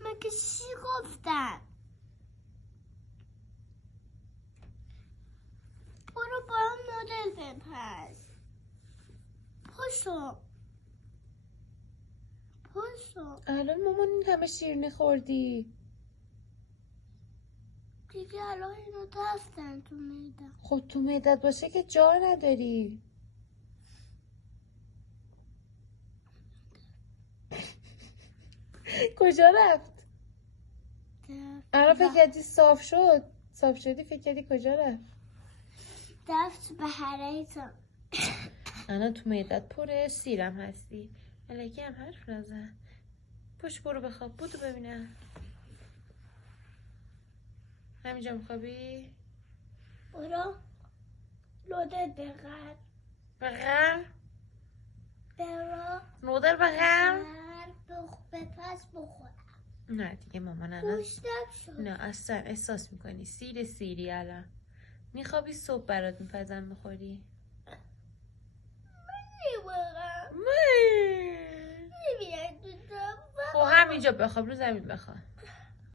مگه چی گفتن؟ برو با هم نودل بپز. پاشو الان مامان این همه شیرینی خوردی. دیگه الان اینو دستن تو میدم. خب تو معدت باشه که جا نداری. کجا رفت؟ الان فکر کردی صاف شد. صاف شدی فکر کردی کجا رفت؟ دست به حریتم. الان تو معدت پره، سیرم هستی. الکی هم حرف نزن. پشت برو بخواب. بودو ببینم. همینجا میخوابی؟ برو نودل بخر. بخر؟ برو نودل بخر؟ بپز بخورم. نه دیگه مامان الان گوشتم شد. نه اصلا احساس میکنی سیری الان میخوابی. صبح برات میپزم بخوری. نمیبرم. نمیبرم تو خب همینجا بخواب. رو زمین بخواب.